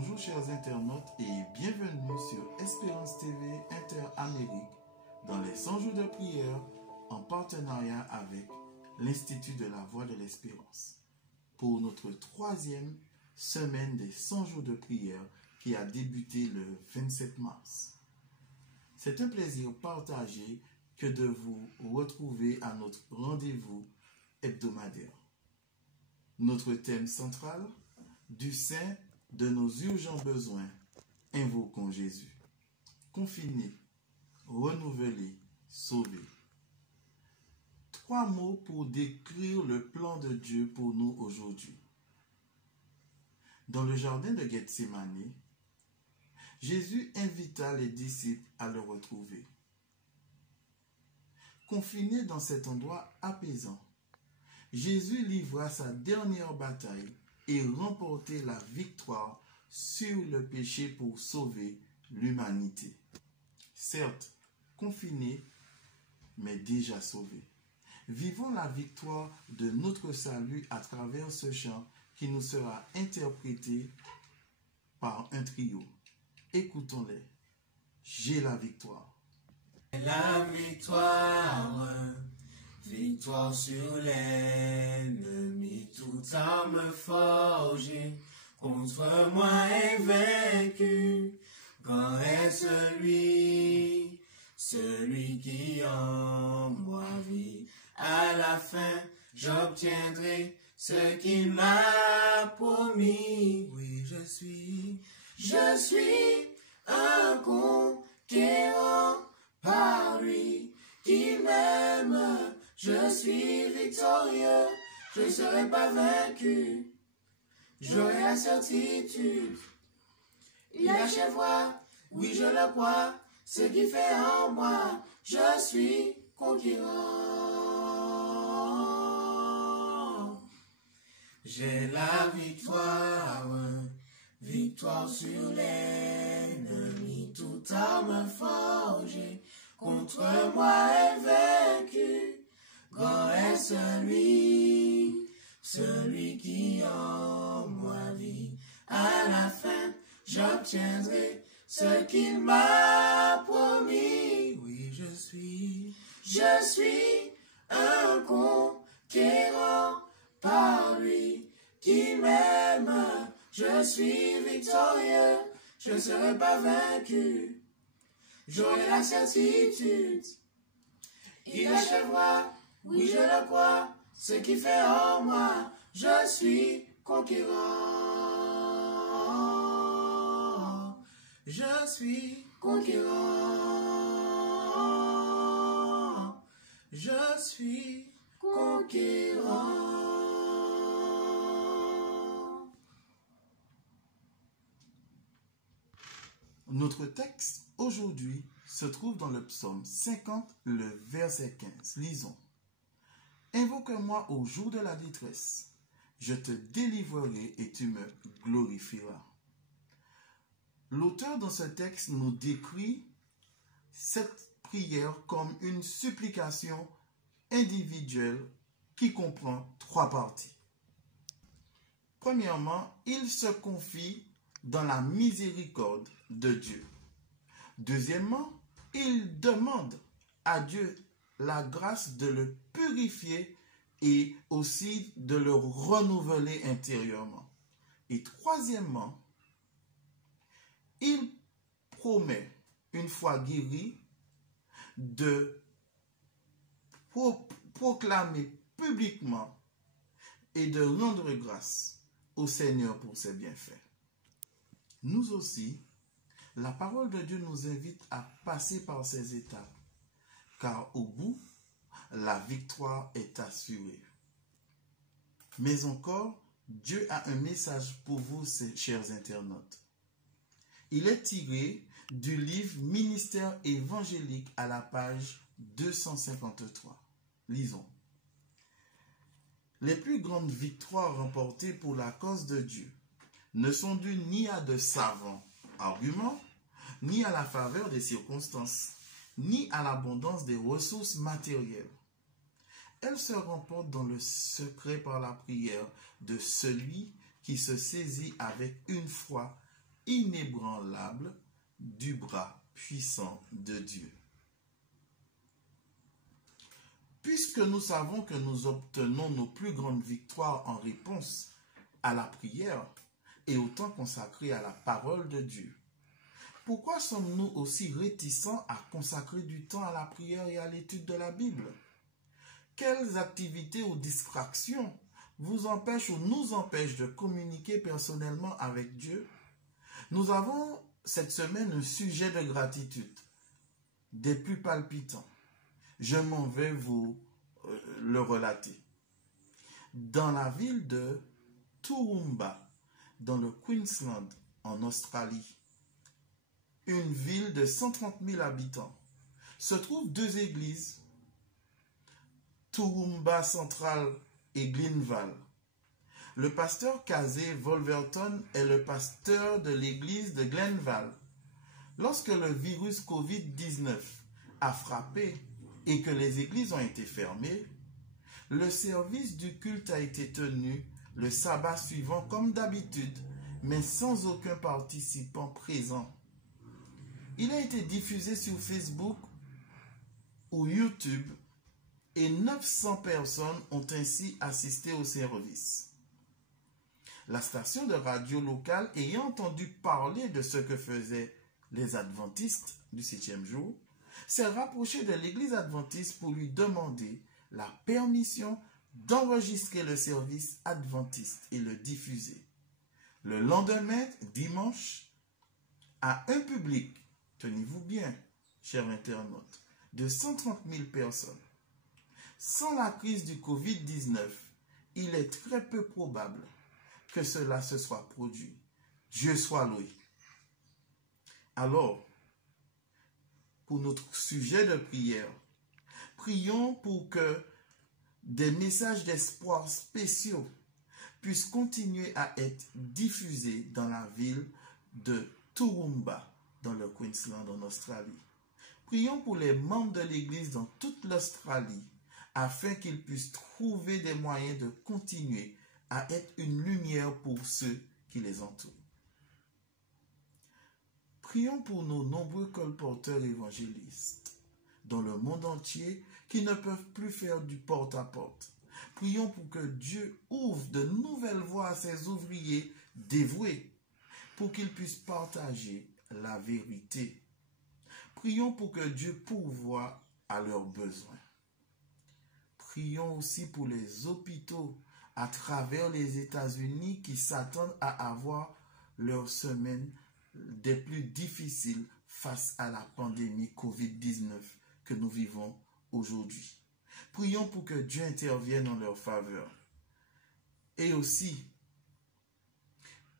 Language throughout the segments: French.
Bonjour chers internautes et bienvenue sur Espérance TV Inter-Amérique dans les 100 jours de prière en partenariat avec l'Institut de la Voix de l'Espérance pour notre troisième semaine des 100 jours de prière qui a débuté le 27 mars. C'est un plaisir partagé que de vous retrouver à notre rendez-vous hebdomadaire. Notre thème central, du sein de nos urgents besoins, invoquons Jésus. Confiné, renouvelé, sauvé. 3 mots pour décrire le plan de Dieu pour nous aujourd'hui. Dans le jardin de Gethsémani, Jésus invita les disciples à le retrouver. Confiné dans cet endroit apaisant, Jésus livra sa dernière bataille et remporter la victoire sur le péché pour sauver l'humanité. Certes, confinés, mais déjà sauvés. Vivons la victoire de notre salut à travers ce chant qui nous sera interprété par un trio. Écoutons-les. J'ai la victoire. La victoire, victoire sur l'ennemi, toute arme forgée contre moi est vaincue. Grand est celui qui en moi vit. À la fin, j'obtiendrai ce qu'il m'a promis. Oui, je suis un conquérant par lui qui m'aime. Je suis victorieux, je ne serai pas vaincu. J'aurai la certitude, il achèvera, oui je le crois, ce qui fait en moi, je suis conquérant. J'ai la victoire, victoire sur l'ennemi, toute arme forgée contre moi est vaincue. Grand est celui qui en moi vit. À la fin, j'obtiendrai ce qu'il m'a promis. Oui, je suis un conquérant par lui qui m'aime. Je suis victorieux, je ne serai pas vaincu. J'aurai la certitude, il achèvera, oui je le crois, ce qui fait en moi, je suis conquérant. Je suis conquérant. Je suis conquérant. Notre texte aujourd'hui se trouve dans le psaume 50, le verset 15. Lisons. Invoque-moi au jour de la détresse. Je te délivrerai et tu me glorifieras. L'auteur dans ce texte nous décrit cette prière comme une supplication individuelle qui comprend 3 parties. Premièrement, il se confie dans la miséricorde de Dieu. Deuxièmement, il demande à Dieu la grâce de le purifier et aussi de le renouveler intérieurement. Et troisièmement, il promet, une fois guéri, de proclamer publiquement et de rendre grâce au Seigneur pour ses bienfaits. Nous aussi, la parole de Dieu nous invite à passer par ces étapes, car au bout, la victoire est assurée. Mais encore, Dieu a un message pour vous, chers internautes. Il est tiré du livre Ministère évangélique à la page 253. Lisons. Les plus grandes victoires remportées pour la cause de Dieu ne sont dues ni à de savants arguments, ni à la faveur des circonstances, ni à l'abondance des ressources matérielles. Elles se remportent dans le secret par la prière de celui qui se saisit avec une foi inébranlable du bras puissant de Dieu. Puisque nous savons que nous obtenons nos plus grandes victoires en réponse à la prière et au temps consacré à la parole de Dieu, pourquoi sommes-nous aussi réticents à consacrer du temps à la prière et à l'étude de la Bible? Quelles activités ou distractions vous empêchent ou nous empêchent de communiquer personnellement avec Dieu? Nous avons cette semaine un sujet de gratitude, des plus palpitants. Je m'en vais vous le relater. Dans la ville de Toowoomba, dans le Queensland, en Australie, une ville de 130 000 habitants, se trouvent deux églises, Toowoomba Central et Glenvale. Le pasteur Casey Wolverton est le pasteur de l'église de Glenvale. Lorsque le virus COVID-19 a frappé et que les églises ont été fermées, le service du culte a été tenu le sabbat suivant comme d'habitude, mais sans aucun participant présent. Il a été diffusé sur Facebook ou YouTube et 900 personnes ont ainsi assisté au service. La station de radio locale, ayant entendu parler de ce que faisaient les adventistes du 7e jour, s'est rapprochée de l'église adventiste pour lui demander la permission d'enregistrer le service adventiste et le diffuser. Le lendemain, dimanche, à un public, tenez-vous bien, chers internautes, de 130 000 personnes. Sans la crise du COVID-19, il est très peu probable que cela se soit produit. Dieu soit loué. Alors, pour notre sujet de prière, prions pour que des messages d'espoir spéciaux puissent continuer à être diffusés dans la ville de Toowoomba, dans le Queensland en Australie. Prions pour les membres de l'Église dans toute l'Australie afin qu'ils puissent trouver des moyens de continuer à être une lumière pour ceux qui les entourent. Prions pour nos nombreux colporteurs évangélistes dans le monde entier qui ne peuvent plus faire du porte-à-porte. Prions pour que Dieu ouvre de nouvelles voies à ses ouvriers dévoués pour qu'ils puissent partager la vérité. Prions pour que Dieu pourvoie à leurs besoins. Prions aussi pour les hôpitaux à travers les États-Unis qui s'attendent à avoir leur semaine des plus difficiles face à la pandémie COVID-19 que nous vivons aujourd'hui. Prions pour que Dieu intervienne en leur faveur. Et aussi,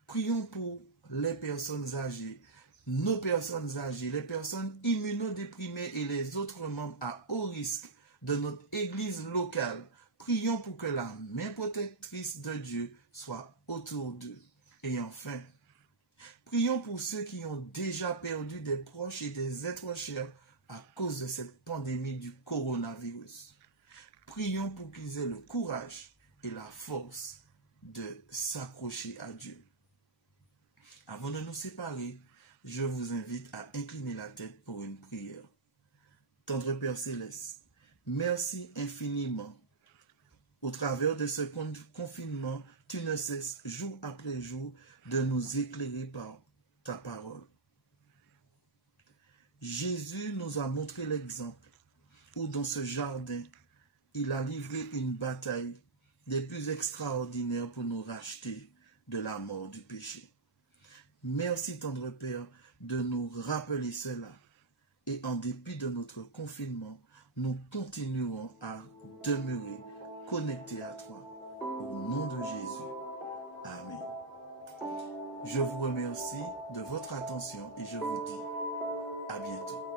prions pour les personnes âgées, nos personnes âgées, les personnes immunodéprimées et les autres membres à haut risque de notre église locale. Prions pour que la main protectrice de Dieu soit autour d'eux. Et enfin, prions pour ceux qui ont déjà perdu des proches et des êtres chers à cause de cette pandémie du coronavirus. Prions pour qu'ils aient le courage et la force de s'accrocher à Dieu. Avant de nous séparer, je vous invite à incliner la tête pour une prière. Tendre Père Céleste, merci infiniment. Au travers de ce confinement, tu ne cesses jour après jour de nous éclairer par ta parole. Jésus nous a montré l'exemple où dans ce jardin, il a livré une bataille des plus extraordinaires pour nous racheter de la mort du péché. Merci, tendre Père, de nous rappeler cela. Et en dépit de notre confinement, nous continuerons à demeurer connectés à toi. Au nom de Jésus. Amen. Je vous remercie de votre attention et je vous dis à bientôt.